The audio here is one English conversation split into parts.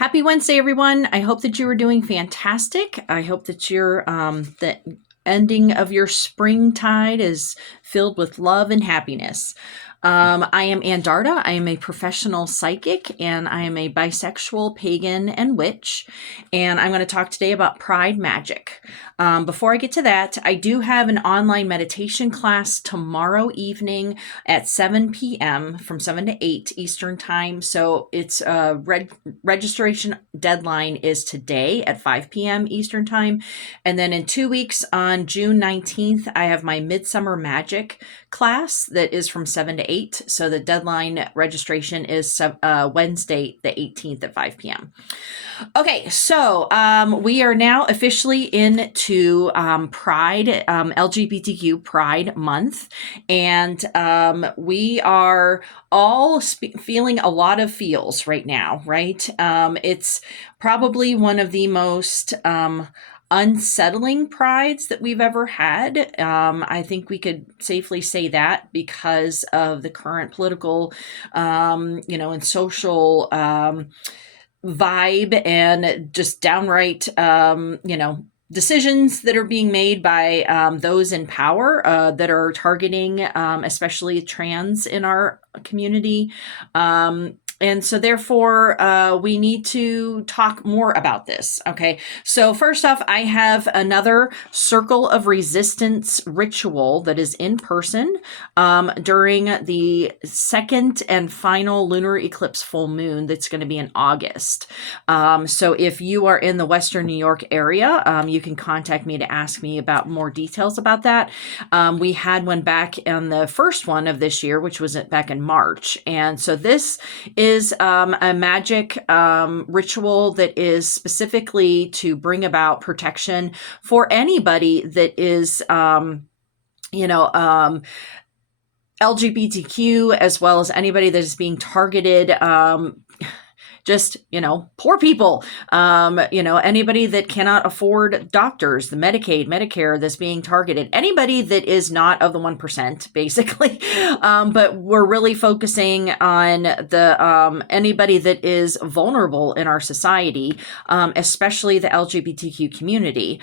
Happy Wednesday, everyone. I hope that you are doing fantastic. I hope that the ending of your springtide is filled with love and happiness. I am Andarta. I am a professional psychic and I am a bisexual pagan and witch. And I'm going to talk today about Pride Magic. Before I get to that, I do have an online meditation class tomorrow evening at 7 p.m. from 7 to 8 Eastern Time. So it's registration deadline is today at 5 p.m. Eastern Time. And then in 2 weeks on June 19th, I have my Midsummer Magic class that is from 7 to 8. So the deadline registration is Wednesday, the 18th at 5 p.m. Okay, so we are now officially into Pride, LGBTQ Pride Month, and we are all feeling a lot of feels right now, right? It's probably one of the most unsettling prides that we've ever had. I think we could safely say that because of the current political, and social vibe and just downright, decisions that are being made by those in power that are targeting especially trans in our community. And so therefore, we need to talk more about this. Okay. So first off, I have another Circle of Resistance ritual that is in person during the second and final lunar eclipse full moon that's going to be in August. So if you are in the Western New York area, you can contact me to ask me about more details about that. We had one back on the first one of this year, which was back in March. And so this is a magic ritual that is specifically to bring about protection for anybody that is, LGBTQ, as well as anybody that is being targeted. Just, poor people, anybody that cannot afford doctors, the Medicaid, Medicare that's being targeted, anybody that is not of the 1%, basically. But we're really focusing on the anybody that is vulnerable in our society, especially the LGBTQ community.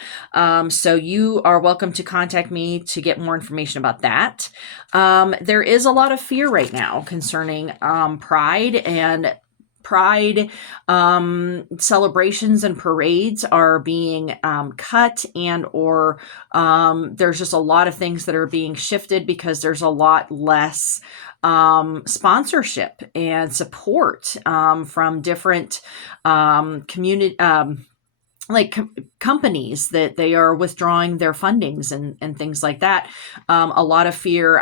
So you are welcome to contact me to get more information about that. There is a lot of fear right now concerning Pride, and Pride celebrations and parades are being cut, and or there's just a lot of things that are being shifted because there's a lot less sponsorship and support from different community companies that they are withdrawing their fundings and things like that. A lot of fear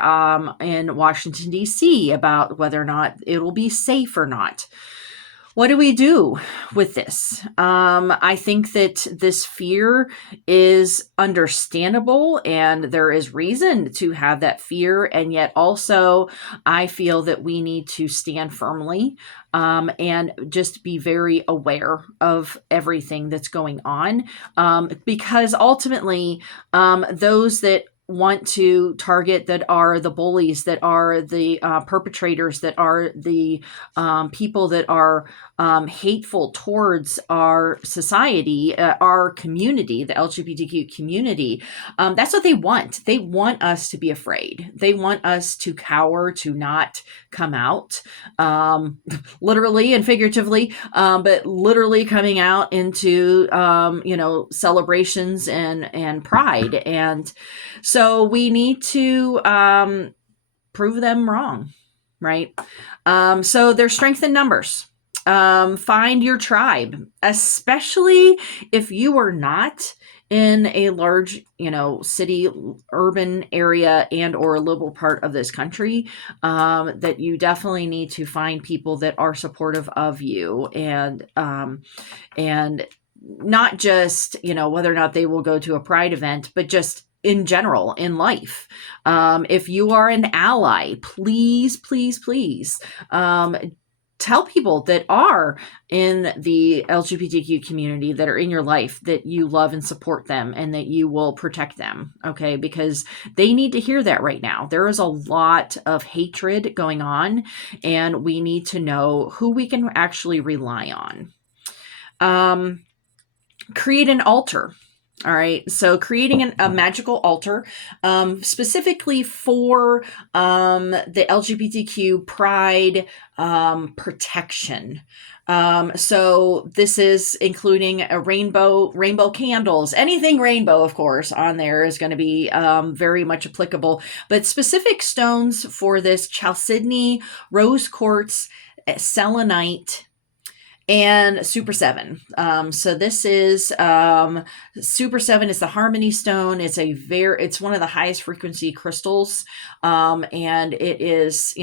in Washington, D.C. about whether or not it will be safe or not. What do we do with this? I think that this fear is understandable and there is reason to have that fear. And yet also I feel that we need to stand firmly and just be very aware of everything that's going on. Because ultimately those that want to target, that are the bullies, that are the perpetrators, that are the people that are hateful towards our society, our community, the LGBTQ community. That's what they want. They want us to be afraid. They want us to cower, to not come out, literally and figuratively, but literally coming out into, celebrations and pride. And so we need to prove them wrong, right? So there's strength in numbers. Find your tribe, especially if you are not in a large, city, urban area and or a liberal part of this country, that you definitely need to find people that are supportive of you, and not just, whether or not they will go to a pride event, but just in general in life. If you are an ally, please, please, please, tell people that are in the LGBTQ community, that are in your life, that you love and support them and that you will protect them. Okay. Because they need to hear that right now. There is a lot of hatred going on and we need to know who we can actually rely on. Create an altar. All right. So creating a magical altar, specifically for the LGBTQ pride protection. So this is including a rainbow candles, anything rainbow, of course, on there is going to be very much applicable. But specific stones for this: chalcedony, rose quartz, selenite, and Super 7. So this is Super 7 is the Harmony Stone. It's one of the highest frequency crystals. And it is,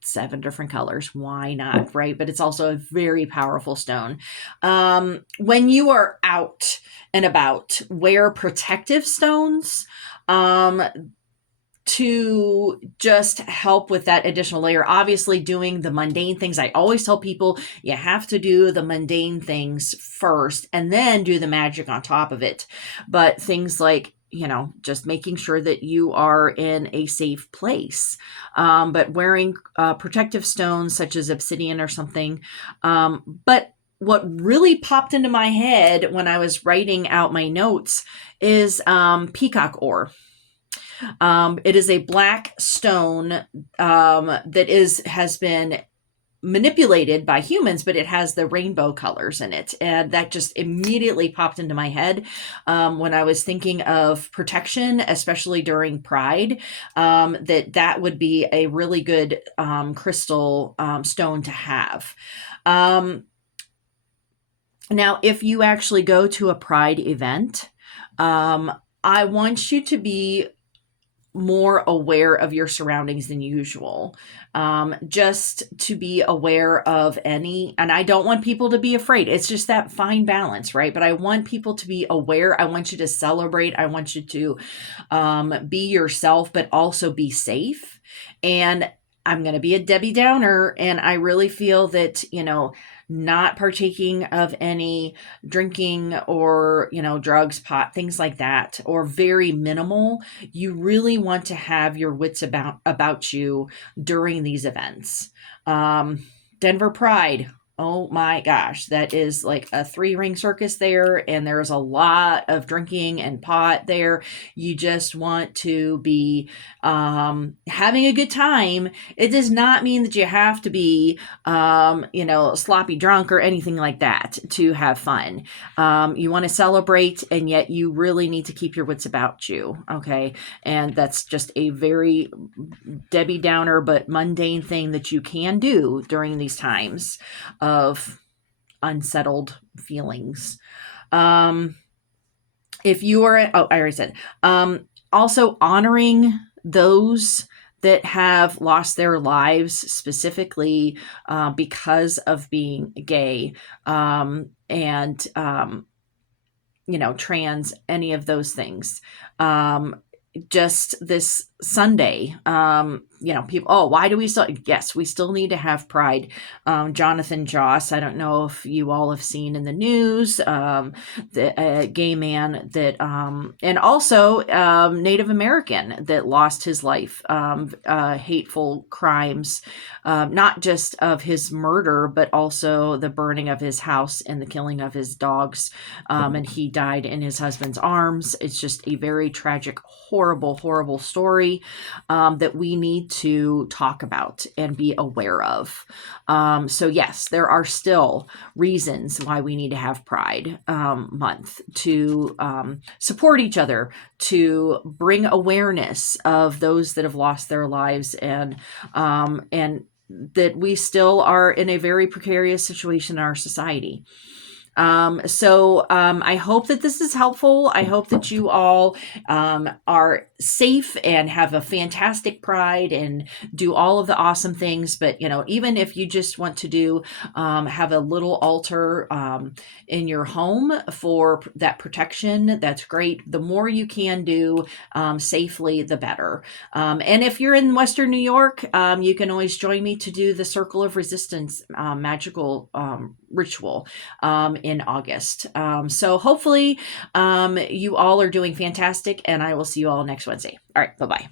7 different colors. Why not? Right. But it's also a very powerful stone. When you are out and about, wear protective stones. To just help with that additional layer. Obviously, doing the mundane things. I always tell people you have to do the mundane things first and then do the magic on top of it. But things like, just making sure that you are in a safe place. But wearing protective stones such as obsidian or something. But what really popped into my head when I was writing out my notes is peacock ore. It is a black stone that has been manipulated by humans, but it has the rainbow colors in it. And that just immediately popped into my head when I was thinking of protection, especially during Pride, that would be a really good crystal stone to have. Now, if you actually go to a Pride event, I want you to be more aware of your surroundings than usual. Just to be aware of and I don't want people to be afraid. It's just that fine balance, right? But I want people to be aware. I want you to celebrate. I want you to be yourself, but also be safe. And I'm going to be a Debbie Downer. And I really feel that, not partaking of any drinking or, drugs, pot, things like that, or very minimal. You really want to have your wits about you during these events. Denver Pride. Oh my gosh, that is like a 3-ring circus there, and there's a lot of drinking and pot there. You just want to be having a good time. It does not mean that you have to be, sloppy drunk or anything like that to have fun. You want to celebrate, and yet you really need to keep your wits about you, okay? And that's just a very Debbie Downer but mundane thing that you can do during these times of unsettled feelings. If you are, I already said, also honoring those that have lost their lives specifically because of being gay, and trans, any of those things. Just this Sunday, people, why do we still, yes, we still need to have Pride. Jonathan Joss, I don't know if you all have seen in the news, the gay man that, and also Native American that lost his life, hateful crimes, not just of his murder, but also the burning of his house and the killing of his dogs. And he died in his husband's arms. It's just a very tragic, horrible, horrible story that we need to talk about and be aware of. So yes, there are still reasons why we need to have Pride Month to support each other, to bring awareness of those that have lost their lives, and that we still are in a very precarious situation in our society. So I hope that this is helpful. I hope that you all are safe and have a fantastic Pride and do all of the awesome things. But, even if you just want to do, have a little altar in your home for that protection, that's great. The more you can do safely, the better. And if you're in Western New York, you can always join me to do the Circle of Resistance magical ritual in August. So hopefully you all are doing fantastic, and I will see you all next Wednesday. All right, bye-bye.